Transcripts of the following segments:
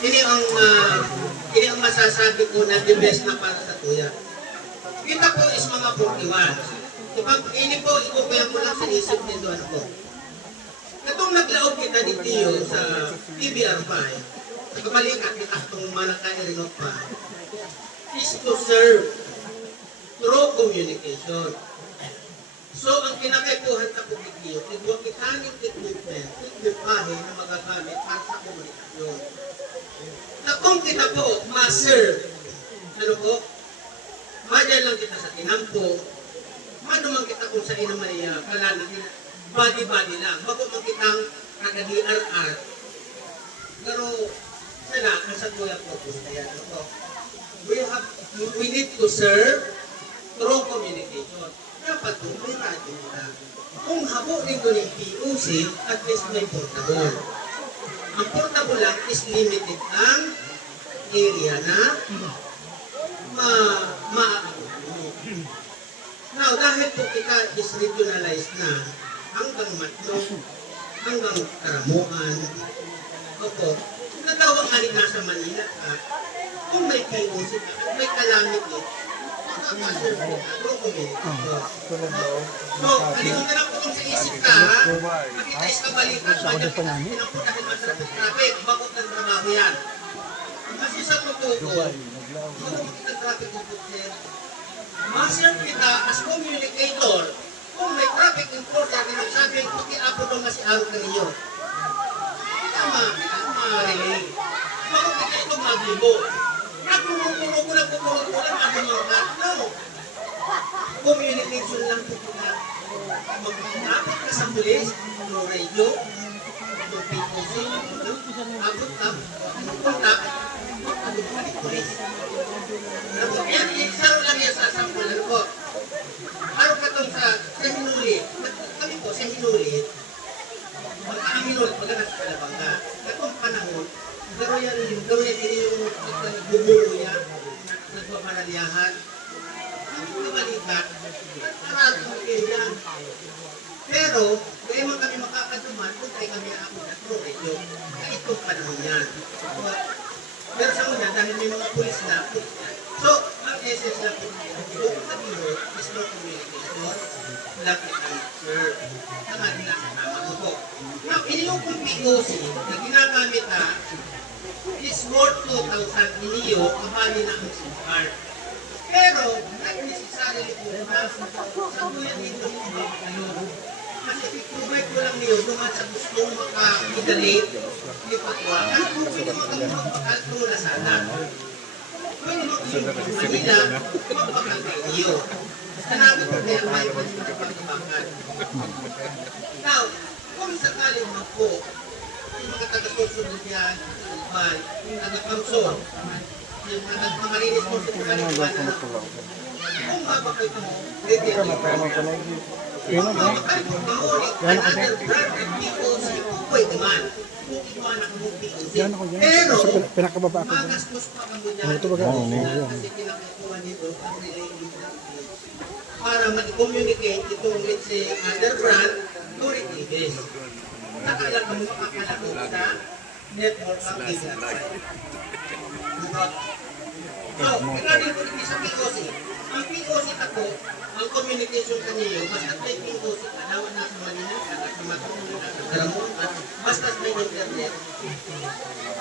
ini ang masasabi ko na the best na para sa tuya. Kita po is mga 41. Diba, ini po, ikukuya ko lang sa isip nito ano po. Katong naglaog kita ni Tio sa TBR5, sa kabalikat ni Aktong Malakay Rinok pa, is to serve through communication. So, ang kinakaipuhan sa publikyo, tigwag mechanic equipment, equipahe na magagamit para sa komunikasyon. Na kung kita po ma-serve, ano po, madyan lang kita sa tinampo, manuman kita kung sa inamaya, kalala nila, body-body lang, bago makitang kagadi-ar-ar. Pero, sana, ang sa tuya po, kaya ano po, we need to serve through communication. Dapat po, may radyo na. Kung habo rin ko ng POC, at least may portable. Ang portable lang is limited ang area na maaabot mo. Now, dahil po kita is regionalized na hanggang Matlog, hanggang Karamuan, opo, natawag nga rin nasa Manila ka, kung may POC ka, may calamity, so, kalimutan na po kung sa isip ka, makita is kabalikan, dahil masarap ang traffic, bakit ng trabaho yan? Kasi sa totoo ko, makita traffic ng putler, masarap kita as communicator, kung may traffic enforcer na nagsabing, pakiapo daw na si Aro ka ninyo. Tama, relay. Bakit kita itong maglibo? Nagpupuro ko lang, ano mga no. Communication lang po kita. Magpapit ka sa pulis, no radio, no POC, abot ka, kontak, abot ka ni pulis. Yan, isaro lang yan sa sampulan ko. Araw ka itong sa Hinuli, kami po sa Hinuli, magkakaminul, pagkakas palabang ka. Katong panahon, garo yan yung bumulo yan, nagpapanaliyahan. Ang kabalikat, naratong yan. Pero, kaya man kami makakatuman, kung tayo kami ako na proredyo, na itong panahon yan. Pero sa una, dahil may mga pulis na. So, ang essence lang po nito, kung sabihin is no communication, lapit ang serve. Tama din na sa tama ko po. Now, inyong kung POC na ginagamit na, is worth 2,000 iniyo, kabali na ang SIM card. Pero, not necessarily po na sa buyan dito kayo. Kasi i-provide ko lang niyo duman sa gustong maka-idalate, ipatwa. Ano kung pwede magpakal na sana? Pwede magpakal Manila, magpakal niyo. Sanabi ko kaya may pagpapakal. Now, kung sakali mo po, yung mga taga-susunod yan, yung taga-kamsol, yung mga marinis mo sa kalimutan, kung mabakit mo, kung mabakit mo, another branded POC, kung pwede man, kung iwanak mo POC. Pero, magastos pa kamo dyan, kasi kinakakuha nito ang related para mag-communicate itong, let's say, other brand to retailers. Nakailan ka mo makakalako sa network ang business. So, regarding po sa POC, ang POC ako, ang communication kanyo, basta may POC ka, nawan na sa Manila, sa Matulog, sa Karamuan, basta may internet,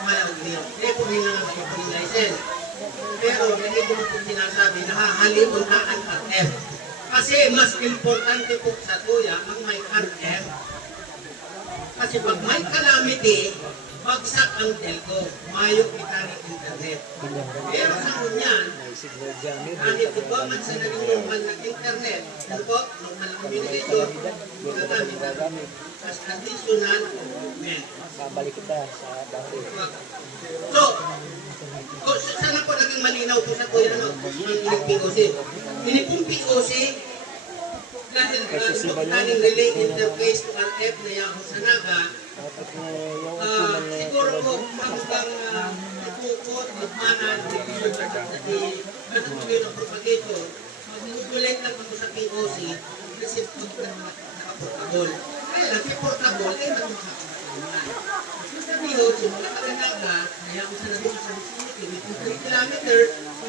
malawag niyo. Kaya po may nga yung license. Pero, hindi ko po sinasabi, nahahalipon na ang RF. Kasi mas importante po sa tuya ang may RF. Kasi pag may calamity, bagsak ang telco, mayo kita ng internet. Pero sa kunyan, kahit di ba man sa naging normal na internet, ano po, normal na communication, magagamit as additional equipment. Babalik kita sa dati. So, sana po naging malinaw po sa kuya ang POC. Hindi pong POC, dahil taning relay interface to RF na yung sa Naga, siguro po hanggang itukot, magmanan, matutulog ng propagator, mag-ugulit lang ako sa POC kasi naka-portable. Kaya lang, si portable, ay naman makakasama. Sa POC, mga kaganaga, Kaya kung saan nandito sa vicinity, within 3 kilometer,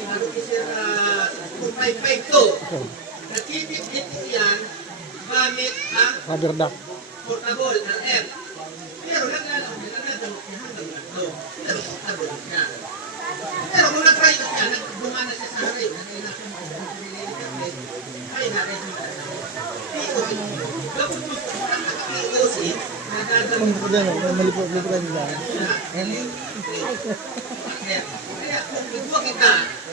ano ni Sir 2552. Nagtitip-tip yan, gamit ang Rubber duck. portable RF. Pero naglalawag na hanggang ito. Pero portable siya. Pero kung nag-try ka siya, nagdumana siya sa rin. Ay, na-ready ka na. POC. Kapag gusto mo ang POC, nagdadamit mo Ano, malipot-lipotan nila. Kaya kung ito kita,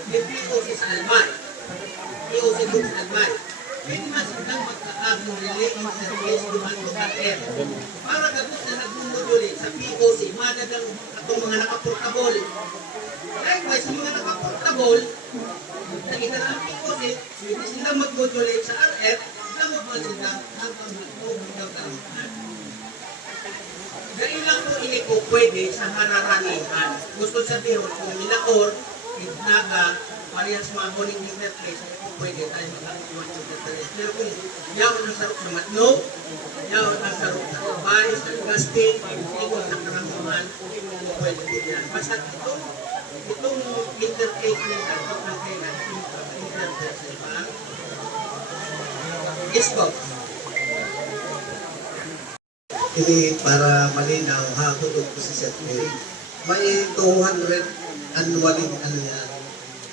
may POC sa Alman. POC book sa Alman. Pwede man silang magkakagong relay interface duman ko kater. Para gabot na nagmumudulit sa POC, madadang itong mga nakaportable. Likewise, yung mga nakaportable, nakita na ang POC, pwede silang mag-modulate sa RF, na magmasuda hanggang hanggang. Dahil lang po ini po pwede sa hararanihan. Gusto sabihin, kung Minaor, Naga, parehas mga morning interface, pwede tayo mag-atuan sa interface. Pero kung yaon ang sarok sa Matno, yaon ang sarok sa Kabay, sa Gasting, ikot sa Karambuhan, pwede po yan. Basta itong interface nila, itong antena, itong interface nila, Iskop. Ini para malinaw, hakot ko si Sir Mary. May 200 annually ano yan.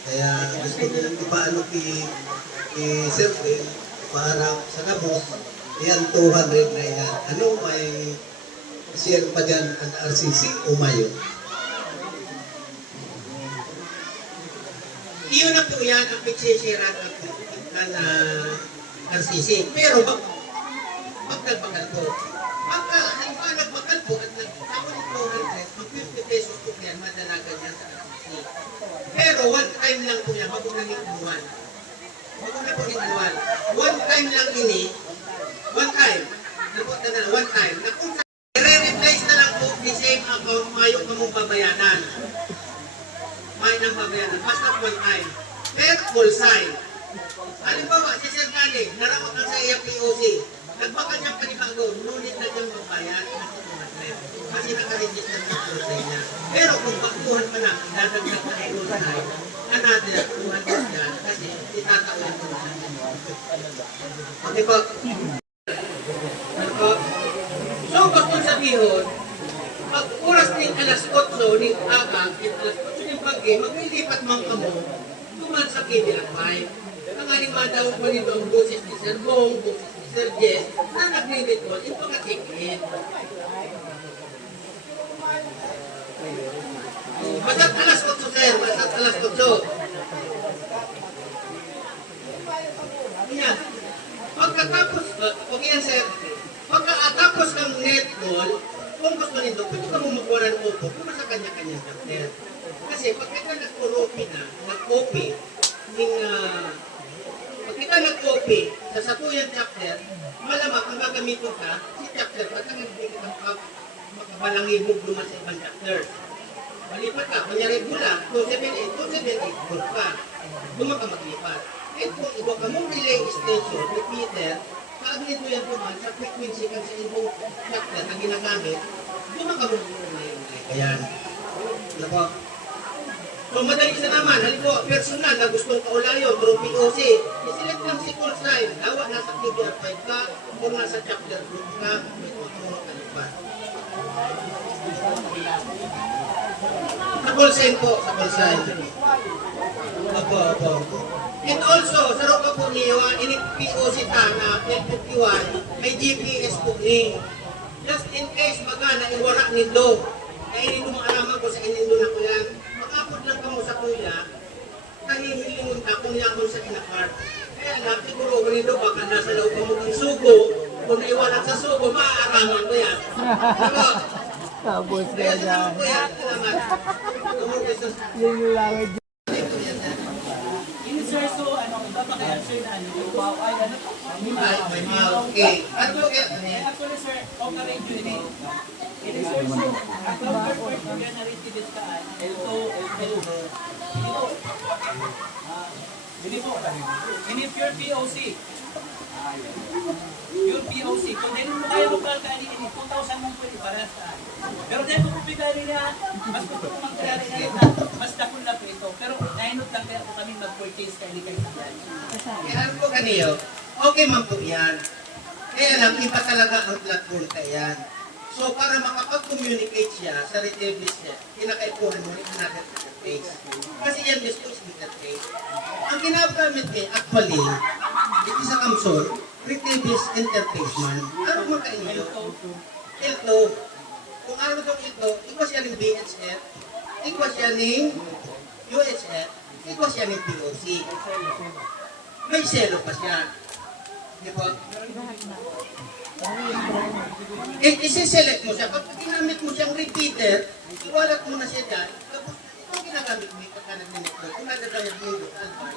Kaya gusto kong ipaano kay Sir Mary para sa kabos, yan 200 na yan. Ano may share pa dyan ang RCC o mayo? Iyon na po yan ang pigsisiran ng RCC. Pero magdagbagal po. Pagka nagbagal po at nagsawa ng 200, mag 50 pesos po yan, madalagan yan sa RCC. Pero one time lang po yan, bago naging anual. Bago na po yung anual. One time lang ini, one time, napunta na one time, na kung i-replace na lang po the same account, mayo ka mong babayanan. May nang babayanan, basta one time. Pero full sign. Halimbawa, si Sir Gani, narakot lang sa iya POC. Nagbaka niyang panibago, ngunit na niyang magbayad kasi nakaregister na full sign niya. Pero kung bakuhan pa na, dadagdag na ay full sign, another 200 yan kasi itatawin ko na. Okay po? Ano po? So, gusto sabihin, pag oras ng alas 8 ng aga, alas 8 ng pagi, maglilipat man kamo, duman sa KBL 5. Ang animal daw po nito ang boses ni Sir Bong, boses ni Sir Jess, na nag-remitol, ipakatikit. Basat alas 8, Sir, basat alas 8. Yan. Pagkatapos, okay yan, Sir. Pagkatapos ng netball, kung gusto nito, pwede ka mumukuha ng upo, kung sa kanya-kanya chapter. Kasi pag kita nag-copy na, nag-copy, pag kita nag-copy sa sapuyang chapter, malamang ang gagamitin ka, si chapter, pag nag-ibig ka makabalangibog naman sa ibang chapter. Malipat ka, kunyari mula, 278, good ka. Duman ka maglipat. At kung iba ka mong relay station, repeater, kaaglit mo yan duman sa frequency kang sa ibang chapter na ginagamit, duman ka mong relay. Ayan. Ano po? So, madali sa naman, halimbawa, personal na gustong kaulayo, through POC, iselect lang si call sign, dawa nasa KBR 5 ka, o nasa chapter group ka, may tutulong ka lipat. Sa call sign po, sa call sign. Opo. And also, sa roka po niyo, ini POC ta na L51, may GPS po ni. Just in case, baga, na iwara nito, ay hindi mo maalaman ko sa inindo na ko yan. Makapot lang ka mo sa kuya, kahihilingon ka kung yakon sa kinakart. Kaya lang, siguro ko nito, baka nasa loob mo ng sugo, kung naiwanan sa sugo, maaaraman ko yan. Diba? Tapos Kaya kaya sa ko yan, salamat. yung langit. Sir, so papaka-answer na wow, ay ano po? May okay. Ano po kaya? Actually, sir, operate yun eh. It is sir, so, ang counterpart na yan na-retributed ka, L2, L2. Hindi po. Ini pure POC. Yung POC, kung dahil mo kaya magkakali ini, 2,000 mong pwede para sa pero dahil mo kupigari na, mas kukulong magkari na, mas dakon na po ito. Pero nainot lang kaya po kami mag-purchase kayo kayo sa yan. Kaya ano po kaniyo, okay man po yan. Kaya lang, iba talaga ang platform kaya yan. So, para makapag-communicate siya sa retailers niya, kinakaipuhan mo rin another interface. Kasi yan gusto is interface. Ang ginagamit niya, actually, ito sa Kamsol, retailers interface man. Ano mo kayo? Ito. Kung ano itong ito, ikwas yan ng BHF, ikwas yan ng UHF, ikwas yan ng POC. May selo pa siya. Di ba? Isi-select mo siya. Pag ginamit mo siyang repeater, iwalat mo na siya dyan. Tapos, ito ginagamit mo yung pagkanag-minute mo. Kung nagagayag mo yung albay.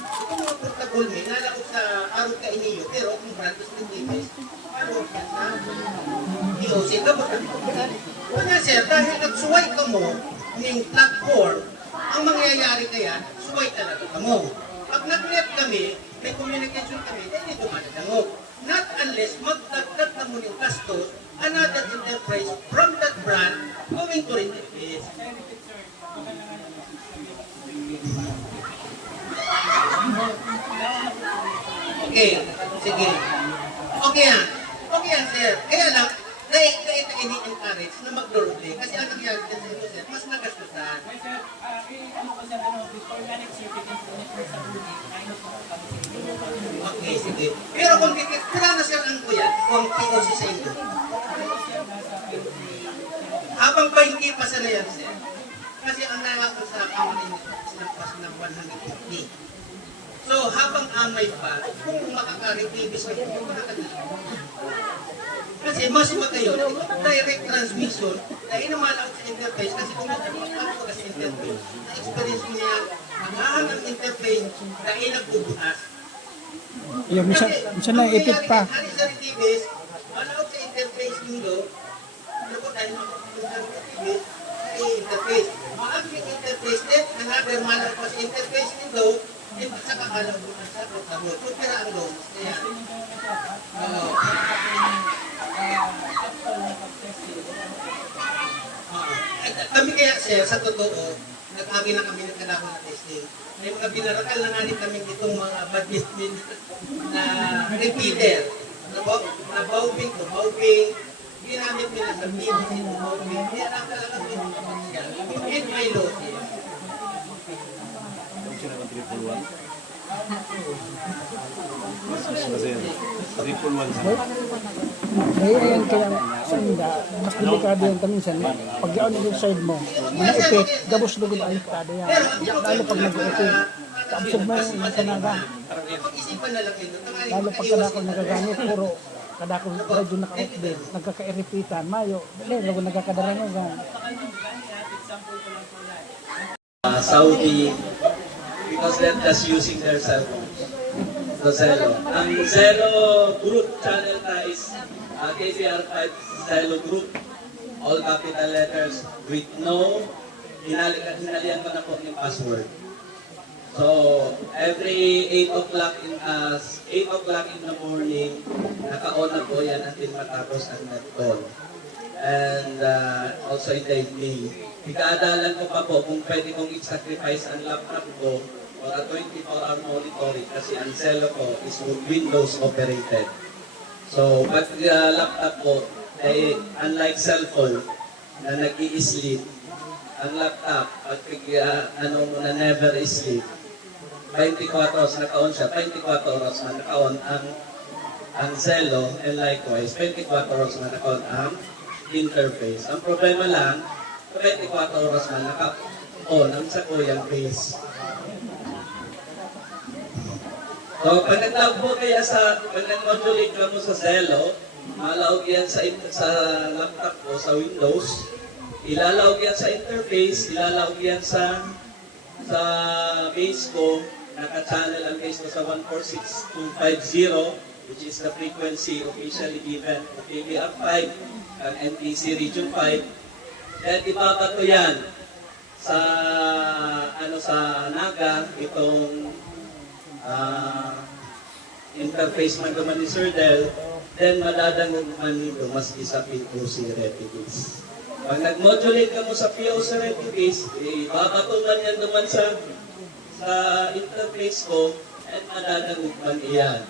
Ito mga portable mo, nalaot sa arot ka iniyo, pero kung brand is repeaters, ano siya sa POC. Tapos, kanya sir, dahil nagsuway ka mo ng platform, ang mangyayari kaya, suway talaga ka mo. Pag nag-net kami, may communication kami, hindi dumadangog. Not unless magdagdag na mo ng gastos, another enterprise from that brand going to interface. Okay, sige. Okay yan. Okay yan, sir. Kaya lang, ini-encourage na mag-roleplay. Kasi ang nangyari din sa sir, mas nagastusan. May sir, ano ko sir, before organic circuit and sa bulit, minus mo kami sa Okay, sige. Pero kung kailan na sir ang kuya, kung POC sa inyo, habang 20 pa sana yan, sir. Kasi ang nangako sa amin is nagpas ng 150. So, habang amay pa, kung makaka-retrieve sa inyo, kasi mas matayo, direct transmission, dahil naman ako sa interface, kasi kung nakapag ka sa interface, na-experience mo niya, magahan ng interface, dahil nagbubukas. Yung minsan na ipit pa. Ano sa retrievers, malawag sa interface nyo, ano ko dahil makapag sa retrievers, ay interface. Maag yung interface net, another malawag pa sa interface nyo, at saka kalawag sa protocol. Kung pira ang loan, kaya, kami kaya sir, sa totoo, nag-agi na kami ng kailangan na testing. May mga binarakal na nga rin kami itong mga budget din na repeater. Na baubing to baubing. Ginamit nila sa PVC to baubing. Kaya nakalaga din kapag siya. And may losses. Ay, ayan kaya sanda, mas delikado yung taminsan. Pag yaon yung side mo, mga ipit, gabos lugod ang liktado yan. Lalo pag nag-ipit, kaabsod mo yung sanaga. Pag-isipan na lang yun. Lalo pag kadako nagagamit, puro kadako radyo naka-off din, nagkaka-iripitan, mayo, lago nagkakadarangugan. Saudi, because they're just using their cell phones. So Zelo. Ang Zelo group channel na is KCR5 Zelo group. All capital letters with no hinalian ko na po yung password. So every 8 o'clock in the morning, naka-on na po yan until matapos ang net call. And also in the evening. Ikaadalan ko pa po kung pwede kong i-sacrifice ang laptop ko for a 24-hour monitoring kasi ang Zelo ko is Windows operated. So, pag laptop ko, ay unlike cellphone na nag-i-sleep, ang laptop, pag na never sleep, 24 oras naka-on siya, 24 oras na naka-on ang Zelo, and likewise, 24 oras na naka-on ang interface. Ang problema lang, 24 oras na naka-on ang sa kuyang face. So, pag nag-log mo kaya pag nag-modulate ka mo sa Zelo, malawag yan sa laptop mo, sa Windows, ilalawag yan sa interface, ilalawag yan sa base ko, naka-channel ang base ko sa 146250, which is the frequency officially given to KBR5 ang NTC Region 5. Then ibabato yan sa sa Naga itong interface man naman ni Sir Del, then madadangog man nito mas isa POC recipes. Pag nag-modulate ka mo sa POC recipes, babatunan yan naman sa interface ko, at madadangog man iyan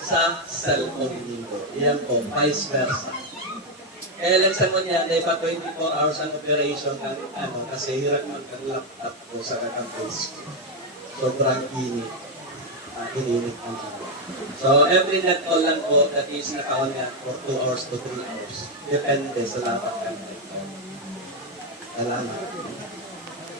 sa cellphone nito. Iyan po, vice versa. Kaya lang sa kanya, dahil pa 24 hours ang operation ng kasi hirap mag-laptop ko sa kakampus. Sobrang init. Ininit ang ano. So, every net call lang po, that is naka-on yan for 2 hours to 3 hours. Depende sa laptop ng net call. Salamat.